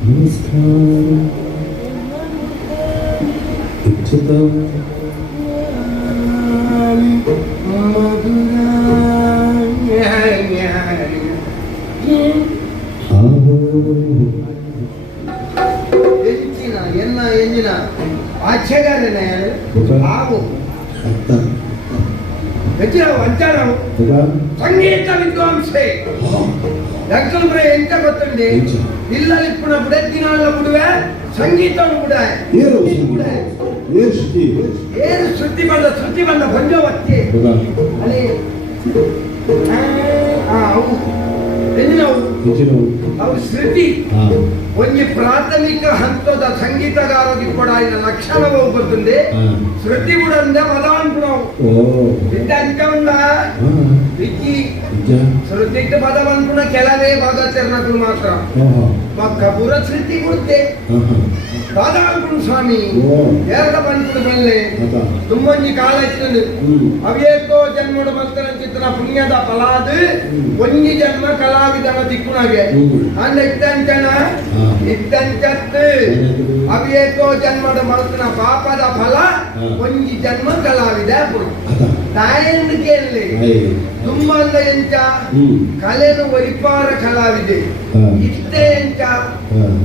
నమస్కారం ఉచితం ఆహో ఎంచిన ఎన్న ఎంజిన ఆశ్చర్యాన్ని ఒక ఆవు అత్త ಹೆಚ್ಚಿನ ವಂಚನವು ఒక ಸಂಗೀತ ವಿದ್ವಾಂಸೆ ಯಾಕಂದ್ರೆ ಎಂತ ಗೊತ್ತುಂಡಿ ಎಂಚ? ಇಲ್ಲಲಿಪ್ಪುನ ಬುಡೆ ದಿನಾಲ ಬುಡುವೆ ಸಂಗೀತ ಬುಡೆ ఏరో ఏ శృతి ಏನು ಶೃತಿ ಬಂದ ಶೃತಿ ಬಂದ ಭಂಜವತ್ತಿ ఒక ಅಲ್ಲಿ ಆ, ಅವು ಎಂಜಿನವು ఇచ్చిన ಹೆಚ್ಚಿನವು ಸ್ಮೃತಿ ಒಂದು ಪ್ರಾಥಮಿಕ ಹಂತದ ಸಂಗೀತಗಾರರಿಗೆ ಕೂಡ ಇದ ಲಕ್ಷಣವು ಗೊತ್ತುಂದೆ ಸ್ಮೃತಿ ಕೂಡ ಅಂದೆ ಮದ ಅನ್ಪುಣವು ವಿದ್ಯ ಅಂಕ ಉಂಡ ವಿಕ್ಕಿ ಸ್ಮೃತಿ ಪದ ಅನ್ಪುಣ ಕೆಲವೇ ಭಾಗ ಮಾತ್ರ ಪೂರ ಸ್ಮೃತಿ ಕೊಡುತ್ತೆ ದಾದಾಗುರು ಸ್ವಾಮಿ ಎರಡ ಬಂತು ಬಲ್ಲೆ ತುಂಬೊಂಜಿ ಕಾಲ ಇತ್ತು ಅವೇಕೋ ಜನ್ಮಡು ಬಂತರ ಚಿತ್ರ ಪುಣ್ಯದ ಫಲಾದ ಒಂಜಿ ಜನ್ಮ ಕಲಾವಿದನ ದಿಕ್ಕುನಾಗೆ. ಅಂದ ಇತ್ತಂಚನ? ಇತ್ತಂಚತ್. ಅವೇಕೋ ಜನ್ಮಡು ಮಲ್ತನ ಪಾಪದ ಫಲ ಒಂಜಿ ಜನ್ಮ ಕಲಾವಿದ ಪುರ ತಾಯಂದು ಕೇಳಲಿ. ನಮ್ಮಲ್ಲ ಎಂಚ ಕಲೆನು ವರಿಪಾರ ಕಲಾವಿದೆ. ಇತ್ತೆ ಎಂಚ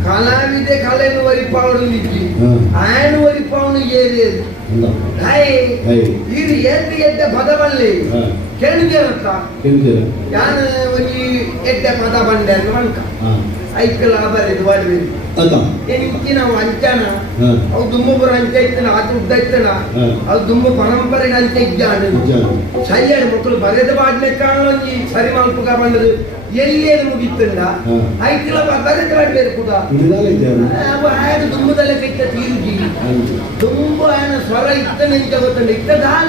ಕಲಾವಿದೆ ಕಲೆನು ವರಿಪಾವಣು ನಿಜ್ಜಿ ಆಯನು ವರಿಪಾವಣು ಏರಿಯದು ಇದು ಎದ್ದ ಎದ್ದ ಪದವಲ್ಲಿ. ಕೆಣಗಿರುತ್ತ ಯಾನ ಈ ಎಡ್ಡ ಪದ ಬಂಡೆಯನ್ನು ಮಂಟ ಐಕಲ್ ಆಬರಿದು ವಾಡುವಿರಿ ಎಂಚಿನ ಅಂಚನ ಅವು ದುಮ್ಮಪುರ ಅಂಚ ಇತ್ತನ ಅದು ಉದ್ದ ಇತ್ತನ ಅವು ದುಮ್ಮ ಪರಂಪರೆ ಅಂಚೆ ಇದ್ದಾನು ಸಯ್ಯಣ ಮಕ್ಕಳು ಬರೆದ ಬಾಡ್ಲೆ ಕಾಣಿ ಸರಿ ಮಲ್ಪುಗ ಬಂದದು ಎಲ್ಲಿಯೇನು ಮುಗಿತ್ತಂಡ ಐಕಲ ಬರೆದ ಬಾಡ್ಬೇಕು ಕೂಡ ಅವು ಆಯನ ದುಮ್ಮದಲ್ಲ ಕೆಟ್ಟ ತೀರುಗಿ ದುಂಬು ಆಯನ ಸ್ವರ ಇತ್ತನ ಇಂಚ ಗೊತ್ತಂಡ ಇತ್ತ ದಾಲ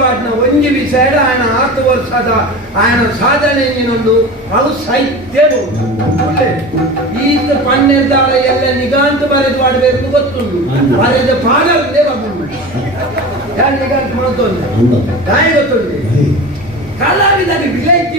ವಾಟ್ನ ಒಂಜಿ ವಿಷಯ ಆಯನ ಆತು ವರ್ಷದ ಆಯನ ಸಾಧನೆ ಏನೊಂದು ಅದು ಸಾಹಿತ್ಯವು ಈತ ಪನ್ನೆರ್ದಾಳ ಎಲ್ಲ ನಿಗಾಂತ ಬರೆದು ಮಾಡಬೇಕು ಗೊತ್ತುಂಟು. ಬರೆದ ಪಾಡಲ್ಲೇ ಬಂದು ಯಾರು ನಿಗಾಂತ ಮಾಡ್ತೊಂದು ಕಾಯಿ ಗೊತ್ತುಂಟು. ಕಲಾ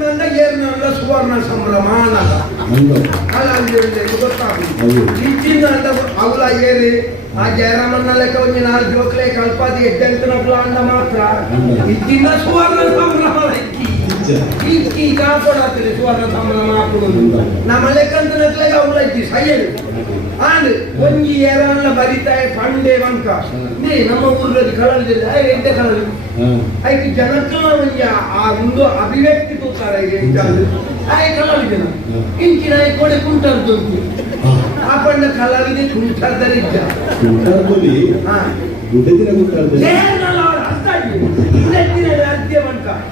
ಏನಂದ ಏನಂದ ಸುವರ್ಣ ಸಂಭ್ರಮ ಅನ್ನದ ಅಲ್ಲ ಅಂತ ಹೇಳಿದೆ ಗೊತ್ತಾಗುದು ಇಚ್ಚಿನ ಅಂತ ಅವಲ ಏರಿ ಆ ಜಯರಾಮನ್ನ ಲೆಕ್ಕ ಒಂದು ನಾಲ್ಕು ಜೋಕ್ಲೆ ಕಲ್ಪಾದಿ ಎಟ್ಟೆಂತನ ಮಾತ್ರ ಇಚ್ಚಿನ ಸುವರ್ಣ ಸಂಭ್ರಮ ಕೀರ್ತಿ ಕಾಪಡ ತಿಳಿಸುವ ತಮ್ಮನ ಮಾಪುಡು ನಮ್ಮಲೆ ಕಂತನಕ್ಲೆ ಅವಲಕ್ಕಿ ಸೈಯಲು ಆಂಡ್ ಒಂಜಿ ಏರಾನ ಬರಿತಾಯ ಪಂಡೆ ವಂಕ ನೀ ನಮ್ಮ ಊರಲ್ಲಿ ಕಳಲಿಲ್ಲ ಐ ಎಂಟೆ ಕಳಲಿ ಐಕ್ ಜನಕ್ಕಲ ಒಂಜಿ ಆ ಒಂದು ಅಭಿವ್ಯಕ್ತಿ ತೂಕಾರ ಐ ಕಳಲಿ ಜನ ಇಂಚಿನ ಐ ಕೊಡೆ ಕುಂಟರ್ ದೊಂಕಿ ಆ ಪಂಡ ಕಲಾವಿದೆ ಕುಂಟರ್ ದರಿದ್ದ ಕುಂಟರ್ ಕೊಲಿ ಹಾ ಗುಡ್ಡೆ ದಿನ ಕುಂಟರ್ ದರಿದ್ದ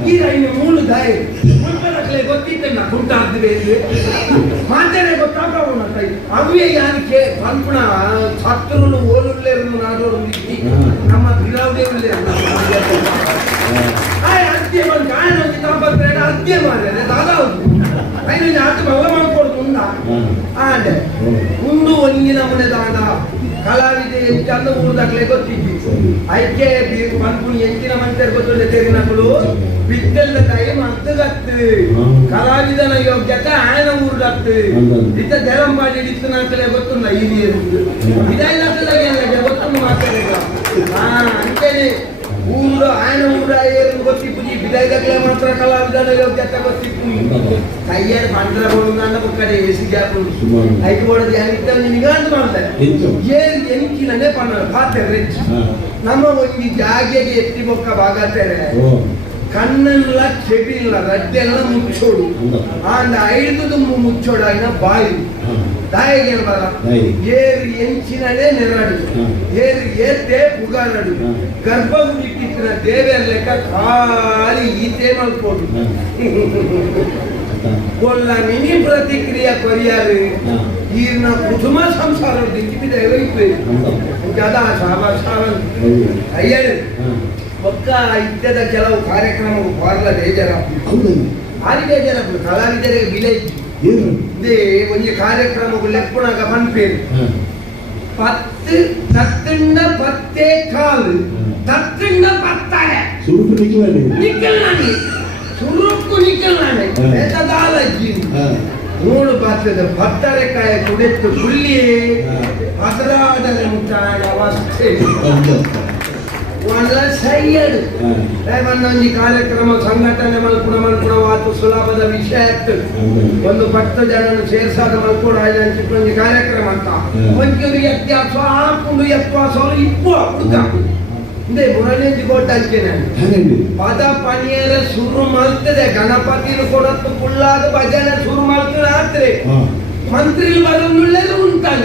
ಈಗ ಇನ್ನು ಮೂಲು ದಾಯಿ ಕುಂಟರಕ್ಲೆ ಗೊತ್ತಿತ್ತಣ್ಣ ಕುಂಟಾರ್ದಿವೆ ಎಂದು ಮಾತಾడే ಗೊತ್ತಾಗವನ ಕೈ ಅವೇ ಯಾನಿಕೆ ಪಂಪುಣ ಸತ್ತರು ಓಲುಳ್ಳೇರು ನಾಡೋರು ನಮ್ಮ ಅದ್ಯ ಬಂಕ ಆಯ್ನ ಒಂದು ತಾಪತ್ರೆ ಅತ್ತೆ ಮಾರ್ರೆ ದಾದಾ ಹೌದು ಐನು ಆತ ಭವ ಮಾಡ್ಕೊಡ್ತು ಉಂಡ ಆಂಡೆ ಉಂಡು ಒಂಜಿ ನಮೂನೆ ದಾಂಡ ಕಲಾವಿದೆ ಎಂಚಂದ ಊರ್ದಾಗ್ಲೆ ಗೊತ್ತಿದ್ದಿ ಐಕೆ ಪನ್ಪುಣಿ ಎಂಚಿನ ಮಂತ್ರಿ ಗೊತ್ತುಂಡೆ ತೆರಿನಕಲು ಬಿತ್ತಲ್ದ ಟೈಮ್ ಅರ್ಥಗತ್ತು ಕಲಾವಿದನ ಯೋಗ್ಯತೆ ಆಯನ ಊರ್ದತ್ತು ಇತ್ತ ತೆರಂಪಾಡಿ ಇತ್ತು ನಾಕಲೆ ಗೊತ್ತುಂಡ ಈ ನೀರು ಇದೆಲ್ಲ ಗೊತ್ತುಂಡು ಮಾತಾಡಿದ ಹಾ ಅಂತೇಳಿ ఊళ్ళో ఆయన ఊళ్ళో అయ్యేది వచ్చి పుంజి బిదాయి దగ్గర మాత్రం కళాభిధానం వచ్చి అయ్యారు పంటల పొడుగుదాన్ని ఒక్కటి వేసి చేపలు అయితే కూడా ధ్యానిస్తాను నిఘాంతి పండుతారు ఏ ఎన్నికలనే పండుగ బాగా నమ్మ ఈ జాగ్రత్త ఎత్తి మొక్క బాగా తెర కన్నల్ల చెవిల్ల రద్దెల్ల ముచ్చోడు. ఆ ఐదు ముచ్చోడు ఆయన బాయి. ఏది ఎంచినదే నిలబడి. ఏది ఏతే పుగాలడు గర్భం నిట్టించిన దేవే లెక్క ఖాళీ ఇతేమనుకోడు కొల్ల మినీ ప్రతిక్రియ కొరియాలి. ఈయన కుటుంబ సంసారం దించి మీద ఏమైపోయింది? కదా అయ్యాడు ఒక్క ఇద్దర కార్యక్రమం పార్లర్ ఏ జరపు అది ఏ కళా విలేజ్ ಒಂದು ಕಾರ್ಯಕ್ರಮಕ್ಕೆ ಬಂದ್ಪೇರು பத்து தத்துண்ட பத்தே கால். தத்துண்ட பத்தாய சுருக்கு நிக்கலானே நிக்கலானே சுருக்கு நிக்கலானே வேததால மூணு பார்த்தது பத்தரைக்காய குடைத்து புள்ளியே. பதராடலம் தாழ வஸ்தே. వాళ్ళ సయ్యడు ఏమన్నొంది కార్యక్రమ సంఘటನೆ ಮಲ್ಪುಣ ಮಲ್ಪುಣ ಆತು ಸುಲಭದ ವಿಷಯ ಒಂದು ಭಕ್ತ ಜನನು ಸೇರ್ಸಾದ ಮಲ್ಪುಣ ಆಯ್ದ ಒಂದು ಕಾರ್ಯಕ್ರಮ ಅಂತ. ಒಂಚೂರು ಯತ್ಯಾಸ ಆಪುಂಡು ಯತ್ವಾಸಲು ಇಪ್ಪು ಅಪ್ಪುದ ಇಂದೇ ಮುರಳಿಂದ ಕೋಟ ಅಂಚೆನೆ ಪದ ಪನಿಯರ ಸುರು ಮಲ್ತದೆ ಗಣಪತಿನ ಕೊಡತ್ತು ಕುಳ್ಳಾದ ಭಜನೆ ಶುರು ಮಾಡ್ತದೆ ಆತ್ರೆ. ಮಂತ್ರಿಲ್ ಬರೋನ್ನುಳ್ಳೇದು ಉಂಟಲ್ಲ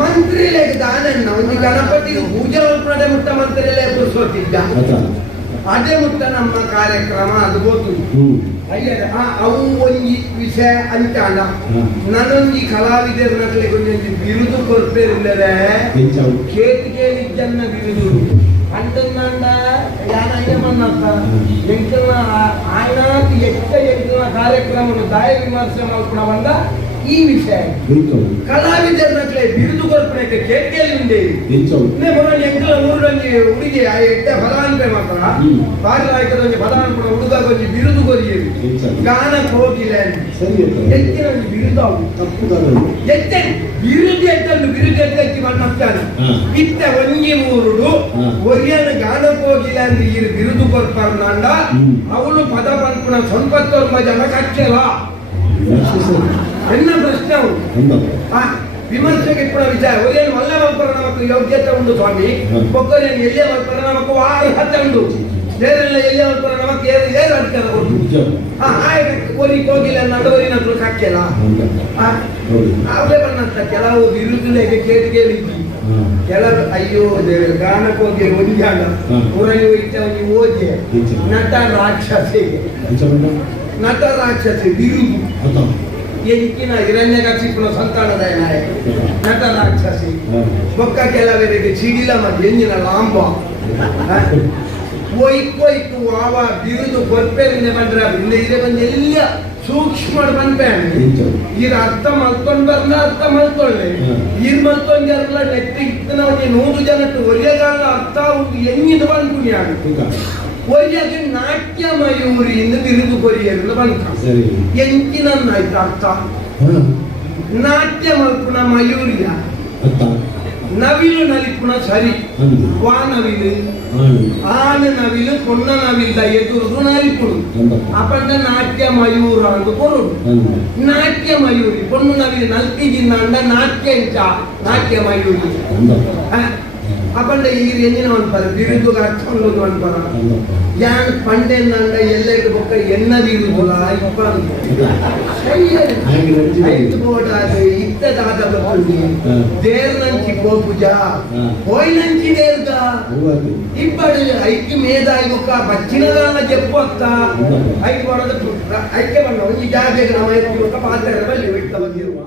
ಮಂತ್ರಿಲೆಗ್ ದಾನಣ್ಣ. ಒಂದು ಗಣಪತಿ ಪೂಜೆ ಉಳ್ಕೊಂಡೆ ಮುಟ್ಟ ಮಂತ್ರಿಲೆ ಎದುರಿಸೋತಿದ್ದ ಅದೇ ಮುಟ್ಟ ನಮ್ಮ ಕಾರ್ಯಕ್ರಮ ಅದು ಗೊತ್ತು. ಅವು ಒಂಜಿ ವಿಷಯ ಅಂತ ಅಲ್ಲ ನಾನೊಂದು ಕಲಾವಿದರ ನಗಲಿಗೆ ಒಂದೊಂದು ಬಿರುದು ಕೊರ್ಪೇರಿಲ್ಲದೆ ಕೇತಿಗೆ ಜನ್ನ ಬಿರುದು. ಅಂತಂದ ಯಾನ ಮನ್ನಪ್ಪ ಎಂಕಲ್ನ ಆಯ್ನಾತ್ ಎತ್ತ ಎಂಕಲ್ನ ಕಾರ್ಯಕ್ರಮವನ್ನು ದಾಯ ವಿಮರ್ಶೆ ಮಾಡ್ಕೊಂಡ ಬಂದ ఈ విషయం ಬಿಲ್ಕವು ಕಲಾವಿದರ್ನಟ್ಲೆ ಬಿರುದು ಕೊರ್ಪಣಕ್ಕೆ ಕೇಳ್ಕೇಳಿ ఉండేది ಎಂಚಾವು ಇನ್ನೇ ಮೊನ್ನೆ ಎಂಕಲ ಊರಲ್ಲಿ ಹುಡುಗಿ ಆ ಎಟ್ಟೆ ಫಲಾನುಭವಿ ಮಾತ್ರ ಹ್ಮ್. ಬಾರಿ ಆಯ್ತದೊಂದು ಫಲಾನುಭವ ಹುಡುಗ ಕೊಂಚ ಬಿರುದು ಕೊರಿಯೇದು ಎಂಚಾವು ಗಾನ ಹೋಗಿಲ್ಲ ಸರಿ ಅತ್ತ ಎತ್ತಿನ ಒಂದು ಬಿರುದು ಅವು ತಪ್ಪು ದಾರರು ಎತ್ತೆ ಬಿರುದು ಎತ್ತನ್ನು ಬಿರುದು ಎತ್ತಿ ಮಣ್ಣಾನ ಹಾ. ಇತ್ತ ಒಂಜಿ ಮೂರುಡು ಹಾ. ಒರಿಯನ ಗಾನಕ್ಕೆ ಹೋಗಿಲ್ಲ ಅಂದ್ರೆ ಈ ಬಿರುದು ಕೊರ್ಪಾರ್ನಾಂಡ ಹ್ಮ್. ಅವಳು ಪದ ಪಂಪುನ ಸೊಂಪತ್ತೊಂಬ ಜನ ಕಚ್ಚಲ ಎನ್ನ ಪ್ರಶ್ನೆ ವಿಮರ್ಶೆಗೆ ಕೂಡ ವಿಚಾರ. ಒರಿಯನ್ ಮಲ್ಲ ಮಲ್ಪರ ನಮಕ್ ಯೋಗ್ಯತೆ ಉಂಟು ಸ್ವಾಮಿ. ಒಕ್ಕರೇನು ಎಲ್ಲೇ ಮಲ್ಪರ ನಮಕ್ ಅರ್ಹತೆ ಉಂಟು. ಬೇರೆಲ್ಲ ಎಲ್ಲೇ ಮಲ್ಪರ ಏನು ಏನು ಅಧಿಕಾರ ಉಂಟು. ಆಯ್ತು ಒರಿಗೆ ಹೋಗಿಲ್ಲ ನಡುವರಿ ನట్లు ಕಚ್ಚಲ ಅಂದಪ್ಪ ಆ, ಹೌದು ಅವೇ ಬಣ್ಣಂತ ಕೆಲವು ವಿರುದ್ಧ ಕೇಳಿಗೆ ಕೆಲವರು ಕೆಲವು ಅಯ್ಯೋ ದೇವರ ಹೋಗಿ ಒಂಜಾಡ ಊರಲ್ಲಿ ಹೋಗಿ ಓದಿ ನಟ ರಾಕ್ಷಸಿಗೆ ನಟ ರಾಕ್ಷಸಿ ಬಿರುದು ಎಂಕಿನ ಹಿರಣ್ಯಕಶಿಪುನ ಸಂತಾನದ ನಟ ರಾಕ್ಷಸಿ ಬೊಕ್ಕ ಕೆಲವರಿಗೆ ಸಿಡಿಲ ಮತ್ತು ಎಂಜಿನ ಲಾಂಬ. ಒಯ್ಕೊಯ್ತು ಆವ ಬಿರುದು ಕೊರ್ಪೇರಿಂದ ಬಂದ್ರೆ ಇಲ್ಲ ಇದೆ ಬಂದು ಎಲ್ಲ ಸೂಕ್ಷ್ಮ ಬಂದೆ ಈಗ ಅರ್ಥ ಮಲ್ಕೊಂಡು ಬರ್ನ ಅರ್ಥ ಮಲ್ಕೊಳ್ಳಿ. ಇರ್ ಮಲ್ಕೊಂಡು ಎಲ್ಲ ನೆಟ್ಟಿ ಇತ್ತನ ಒಂದು ನೂರು ಜನಕ್ಕೆ ಒರಿಯಗಾಲ ಅರ್ಥ ಎಂಗಿದ ಬಂದು ಈಗ. ಒಳ್ಳೆಗೆ ನಾಟ್ಯ ಮಯೂರಿಯಿಂದ ತಿರುಗು ಕೊರಿಯರಿಂದ ಬಂತ ಎಂಕಿ ನನ್ನಾಯ್ತು ಅರ್ಥ ನಾಟ್ಯ ಮಲ್ಪುಣ ಮಯೂರಿಯ ನವಿಲು ನಲಿಪುಣ ಸರಿ ವಾ ನವಿಲು ಆನ ನವಿಲು ಕೊನ್ನ ನವಿಲ್ಲ ಎದುರುದು ನಲಿಪುಡು ಅಪಂಡ ನಾಟ್ಯ ಮಯೂರ ಅಂತ ಕೊರುಡು ನಾಟ್ಯ ಮಯೂರಿ ಪೊಣ್ಣು ನವಿಲು ನಲ್ಪಿಗಿಂದ ಅಂಡ ನಾಟ್ಯ ಇಂಚ ನಾಟ್ಯ ಮಯೂರಿ ಅಪಂಡ ಈ ಎಂಜಿನ ಅನ್ಪಾರ ಬಿರುದು ಅರ್ಥಂದು ಅನ್ಪಾರ ಯಾನ್ ನಂಡ ಎಲ್ಲೆಗೆ ಬೊಕ್ಕ ಎನ್ನ ಬಿರುದುಲ ಇಪ್ಪ ಹಾಗೆ ನಡ್ದಿದೆ. ಐದು ಬೋರ್ಡ್ ಅದು ಇತ್ತ ದಾದ ಬರ್ತುಂಡಿ ಹಾ. ದೇರ್ ನಂಚಿ ಪೋಪುಜ ಹಾ. ಹೋಯ್ ನಂಚಿ ದೇರ್ದ ಇಪ್ಪಡು ಐಕ್ಯ ಮೇದಾಯಿ ಬೊಕ್ಕ ಬಚ್ಚಿನದಲ್ಲ ಜಪ್ಪೊತ್ತ ಹೌದಪ್ಪ. ಐಕ್ಯ ಮಾಡೋದು ಐಕ್ಯ ಬಣ್ಣ ಒಂದು ಜಾಗ ನಮ್ಮ ಬೊಕ್ಕ ಪಾತ್ರೆ ಬಲ್ಲಿ ಬಿಟ್ಟ ಬಂದಿರುವ